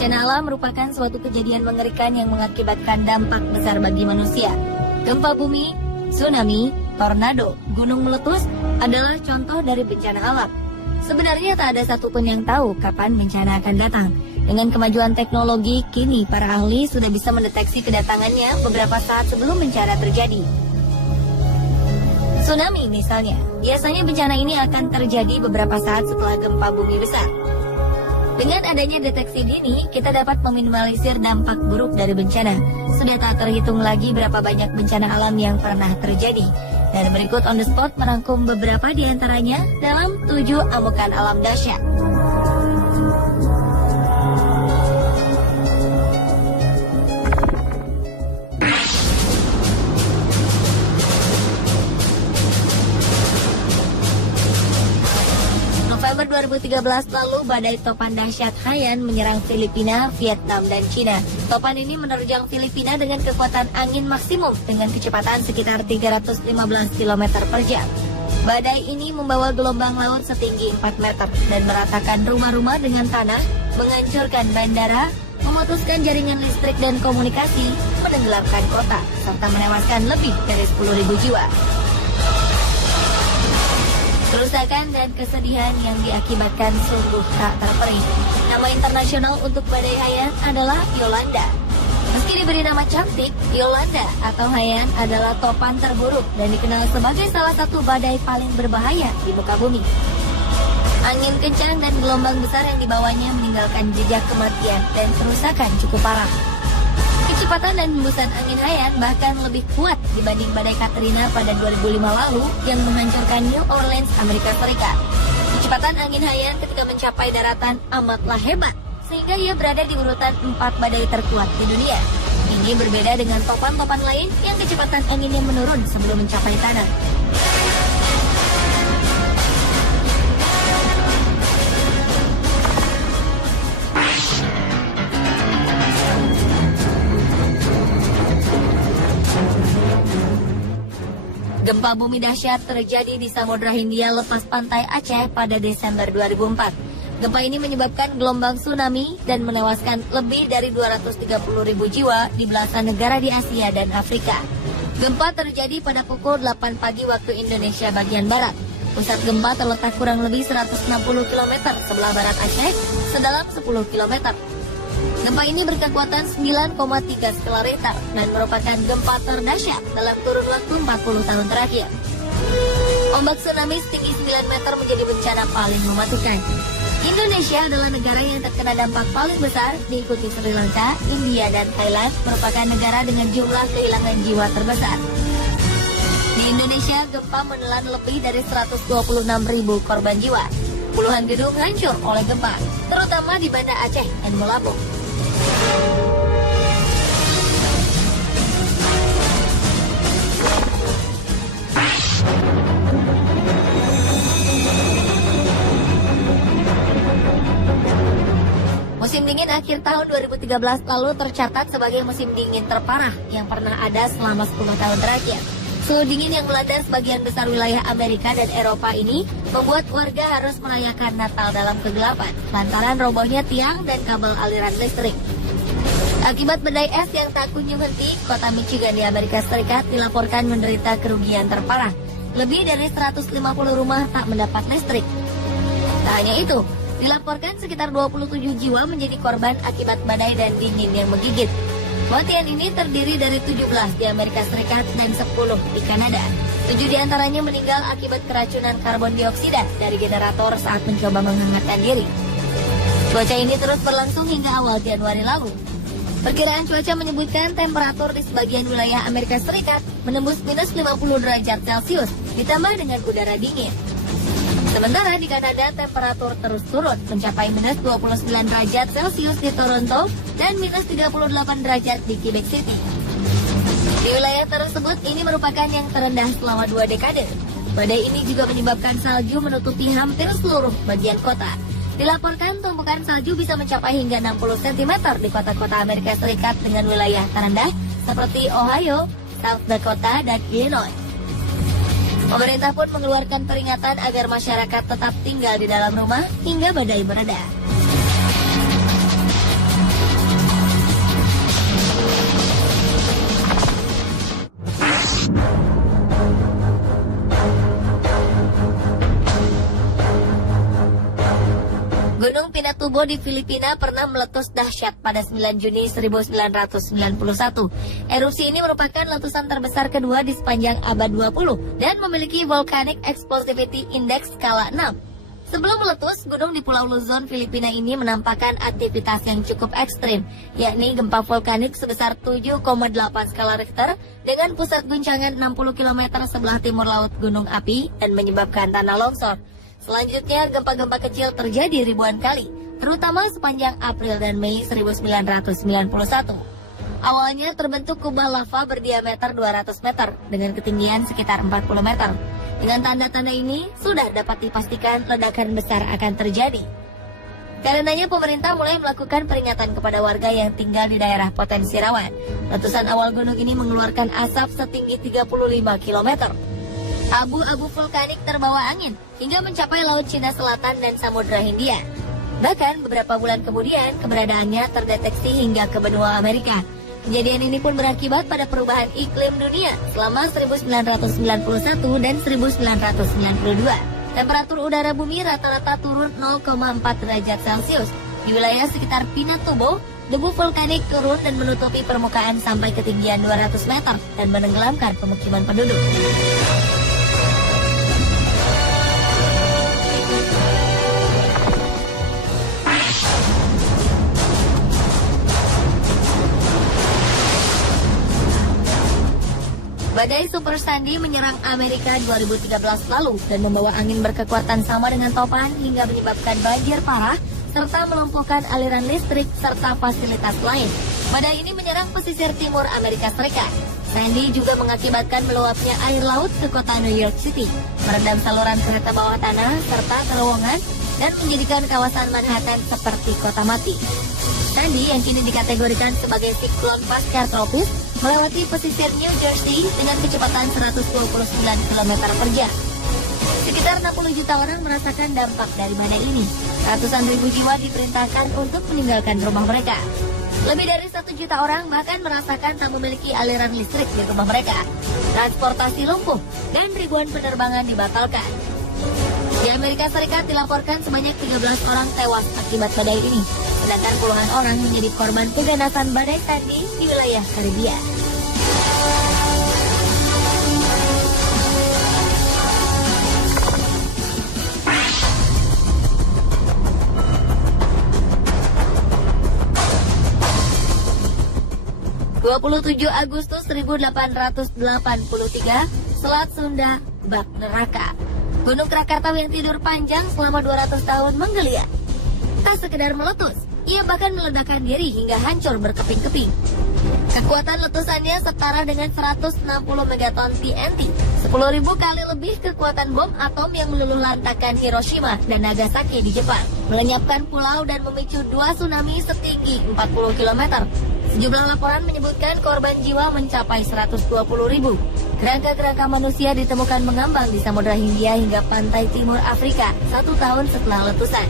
Bencana alam merupakan suatu kejadian mengerikan yang mengakibatkan dampak besar bagi manusia. Gempa bumi, tsunami, tornado, gunung meletus adalah contoh dari bencana alam. Sebenarnya tak ada satupun yang tahu kapan bencana akan datang. Dengan kemajuan teknologi, kini para ahli sudah bisa mendeteksi kedatangannya beberapa saat sebelum bencana terjadi. Tsunami misalnya, biasanya bencana ini akan terjadi beberapa saat setelah gempa bumi besar. Dengan adanya deteksi dini, kita dapat meminimalisir dampak buruk dari bencana. Sudah tak terhitung lagi berapa banyak bencana alam yang pernah terjadi. Dan berikut on the spot merangkum beberapa di antaranya dalam 7 amukan alam dahsyat. November 2013 lalu, badai topan dahsyat Haiyan menyerang Filipina, Vietnam, dan Cina. Topan ini menerjang Filipina dengan kekuatan angin maksimum dengan kecepatan sekitar 315 km per jam. Badai ini membawa gelombang laut setinggi 4 meter dan meratakan rumah-rumah dengan tanah, menghancurkan bandara, memutuskan jaringan listrik dan komunikasi, menenggelamkan kota, serta menewaskan lebih dari 10.000 jiwa. Kerusakan dan kesedihan yang diakibatkan sungguh tak terperi. Nama internasional untuk badai Haiyan adalah Yolanda. Meski diberi nama cantik, Yolanda atau Haiyan adalah topan terburuk dan dikenal sebagai salah satu badai paling berbahaya di muka bumi. Angin kencang dan gelombang besar yang dibawanya meninggalkan jejak kematian dan kerusakan cukup parah. Kecepatan dan hembusan angin Haiyan bahkan lebih kuat dibanding badai Katrina pada 2005 lalu yang menghancurkan New Orleans, Amerika Serikat. Kecepatan angin Haiyan ketika mencapai daratan amatlah hebat, sehingga ia berada di urutan 4 badai terkuat di dunia. Ini berbeda dengan topan-topan lain yang kecepatan anginnya menurun sebelum mencapai tanah. Gempa bumi dahsyat terjadi di Samudra Hindia lepas pantai Aceh pada Desember 2004. Gempa ini menyebabkan gelombang tsunami dan menewaskan lebih dari 230.000 jiwa di belasan negara di Asia dan Afrika. Gempa terjadi pada pukul 8 pagi waktu Indonesia bagian barat. Pusat gempa terletak kurang lebih 160 km sebelah barat Aceh, sedalam 10 km. Gempa ini berkekuatan 9,3 skala Richter dan merupakan gempa terdahsyat dalam kurun waktu 40 tahun terakhir. Ombak tsunami setinggi 9 meter menjadi bencana paling mematikan. Indonesia adalah negara yang terkena dampak paling besar, diikuti Sri Lanka, India, dan Thailand, merupakan negara dengan jumlah kehilangan jiwa terbesar. Di Indonesia, gempa menelan lebih dari 126.000 korban jiwa. Puluhan gedung hancur oleh gempa, terutama di Banda Aceh dan Melabu. Musim dingin akhir tahun 2013 lalu tercatat sebagai musim dingin terparah yang pernah ada selama 10 tahun terakhir. Suhu dingin yang melanda sebagian besar wilayah Amerika dan Eropa ini membuat warga harus merayakan Natal dalam kegelapan lantaran robohnya tiang dan kabel aliran listrik. Akibat badai es yang tak kunjung henti, kota Michigan di Amerika Serikat dilaporkan menderita kerugian terparah. Lebih dari 150 rumah tak mendapat listrik. Tak hanya itu, dilaporkan sekitar 27 jiwa menjadi korban akibat badai dan dingin yang menggigit. Kematian ini terdiri dari 17 di Amerika Serikat dan 10 di Kanada. 7 diantaranya meninggal akibat keracunan karbon dioksida dari generator saat mencoba menghangatkan diri. Cuaca ini terus berlangsung hingga awal Januari lalu. Perkiraan cuaca menyebutkan temperatur di sebagian wilayah Amerika Serikat menembus minus 50 derajat Celcius ditambah dengan udara dingin. Sementara di Kanada temperatur terus turun mencapai minus 29 derajat Celcius di Toronto dan minus 38 derajat di Quebec City. Di wilayah tersebut ini merupakan yang terendah selama 2 dekade. Badai ini juga menyebabkan salju menutupi hampir seluruh bagian kota. Dilaporkan tumpukan salju bisa mencapai hingga 60 cm di kota-kota Amerika Serikat dengan wilayah terendah seperti Ohio, South Dakota, dan Illinois. Pemerintah pun mengeluarkan peringatan agar masyarakat tetap tinggal di dalam rumah hingga badai mereda. Gunung Pinatubo di Filipina pernah meletus dahsyat pada 9 Juni 1991. Erupsi ini merupakan letusan terbesar kedua di sepanjang abad 20 dan memiliki Volcanic Explosivity Index skala 6. Sebelum meletus, gunung di Pulau Luzon, Filipina ini menampakkan aktivitas yang cukup ekstrim, yakni gempa vulkanik sebesar 7,8 skala Richter dengan pusat guncangan 60 km sebelah timur laut gunung api dan menyebabkan tanah longsor. Selanjutnya, gempa-gempa kecil terjadi ribuan kali, terutama sepanjang April dan Mei 1991. Awalnya terbentuk kubah lava berdiameter 200 meter dengan ketinggian sekitar 40 meter. Dengan tanda-tanda ini, sudah dapat dipastikan ledakan besar akan terjadi. Karenanya pemerintah mulai melakukan peringatan kepada warga yang tinggal di daerah potensi rawan. Letusan awal gunung ini mengeluarkan asap setinggi 35 km. Abu-abu vulkanik terbawa angin hingga mencapai Laut Cina Selatan dan Samudra Hindia. Bahkan beberapa bulan kemudian keberadaannya terdeteksi hingga ke benua Amerika. Kejadian ini pun berakibat pada perubahan iklim dunia selama 1991 dan 1992. Temperatur udara bumi rata-rata turun 0,4 derajat Celcius. Di wilayah sekitar Pinatubo, debu vulkanik turun dan menutupi permukaan sampai ketinggian 200 meter dan menenggelamkan pemukiman penduduk. Badai Super Sandy menyerang Amerika 2013 lalu dan membawa angin berkekuatan sama dengan topan hingga menyebabkan banjir parah serta melumpuhkan aliran listrik serta fasilitas lain. Badai ini menyerang pesisir timur Amerika Serikat. Sandy juga mengakibatkan meluapnya air laut ke kota New York City, merendam saluran kereta bawah tanah serta terowongan dan menjadikan kawasan Manhattan seperti kota mati. Sandy yang kini dikategorikan sebagai siklon pasca tropis melewati pesisir New Jersey dengan kecepatan 129 km per jam. Sekitar 60 juta orang merasakan dampak dari badai ini. Ratusan ribu jiwa diperintahkan untuk meninggalkan rumah mereka. Lebih dari 1 juta orang bahkan merasakan tak memiliki aliran listrik di rumah mereka. Transportasi lumpuh dan ribuan penerbangan dibatalkan. Di Amerika Serikat dilaporkan sebanyak 13 orang tewas akibat badai ini, sedangkan puluhan orang menjadi korban keganasan badai Sandy di wilayah Karibia. Agustus 1883, Selat Sunda bak neraka. Gunung Krakatau yang tidur panjang selama 200 tahun menggeliat. Tak sekedar meletus, ia bahkan meledakkan diri hingga hancur berkeping-keping. Kekuatan letusannya setara dengan 160 megaton TNT, 10.000 kali lebih kekuatan bom atom yang meluluh lantakkan Hiroshima dan Nagasaki di Jepang, melenyapkan pulau dan memicu 2 tsunami setinggi 40 km. Sejumlah laporan menyebutkan korban jiwa mencapai 120.000. Kerangka-kerangka manusia ditemukan mengambang di Samudra Hindia hingga pantai timur Afrika 1 tahun setelah letusan.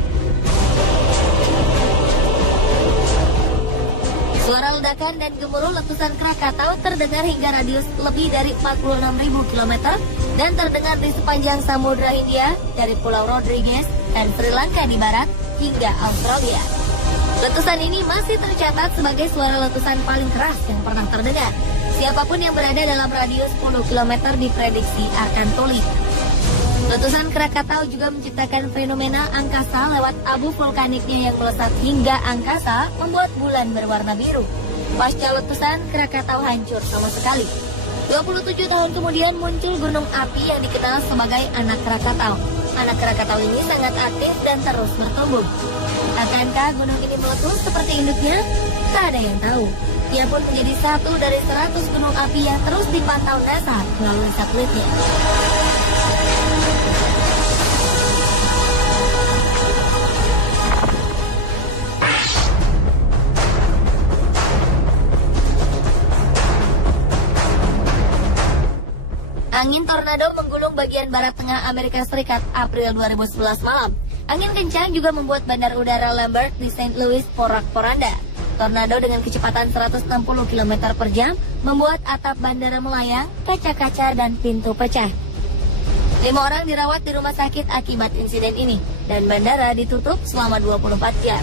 Suara ledakan dan gemuruh letusan Krakatau terdengar hingga radius lebih dari 46.000 km dan terdengar di sepanjang Samudra Hindia dari Pulau Rodrigues dan Sri Lanka di barat hingga Australia. Letusan ini masih tercatat sebagai suara letusan paling keras yang pernah terdengar. Siapapun yang berada dalam radius 10 km diprediksi akan tuli. Letusan Krakatau juga menciptakan fenomena angkasa lewat abu vulkaniknya yang melesat hingga angkasa membuat bulan berwarna biru. Pasca letusan, Krakatau hancur sama sekali. 27 tahun kemudian muncul gunung api yang dikenal sebagai anak Krakatau. Anak Krakatau ini sangat aktif dan terus bertumbuh. Akankah gunung ini meletus seperti induknya? Tak ada yang tahu. Ia pun menjadi satu dari 100 gunung api yang terus dipantau NASA melalui satelitnya. Angin tornado menggulung bagian barat tengah Amerika Serikat April 2011 malam. Angin kencang juga membuat bandar udara Lambert di St. Louis porak-poranda. Tornado dengan kecepatan 160 km per jam membuat atap bandara melayang, kaca-kaca dan pintu pecah. 5 orang dirawat di rumah sakit akibat insiden ini, dan bandara ditutup selama 24 jam.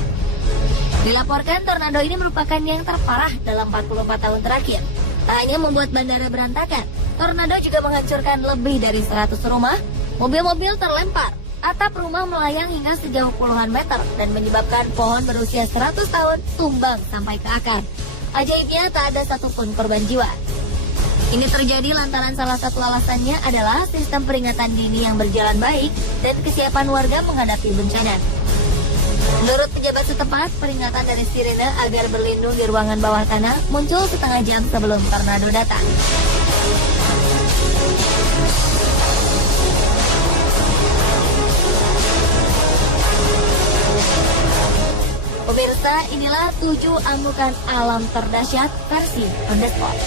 Dilaporkan tornado ini merupakan yang terparah dalam 44 tahun terakhir. Tak hanya membuat bandara berantakan, tornado juga menghancurkan lebih dari 100 rumah, mobil-mobil terlempar, atap rumah melayang hingga sejauh puluhan meter, dan menyebabkan pohon berusia 100 tahun tumbang sampai ke akar. Ajaibnya tak ada satupun korban jiwa. Ini terjadi lantaran salah satu alasannya adalah sistem peringatan dini yang berjalan baik dan kesiapan warga menghadapi bencana. Menurut pejabat setempat, peringatan dari sirene agar berlindung di ruangan bawah tanah muncul setengah jam sebelum tornado datang. Pemirsa, inilah 7 amukan alam terdahsyat versi On The Spot.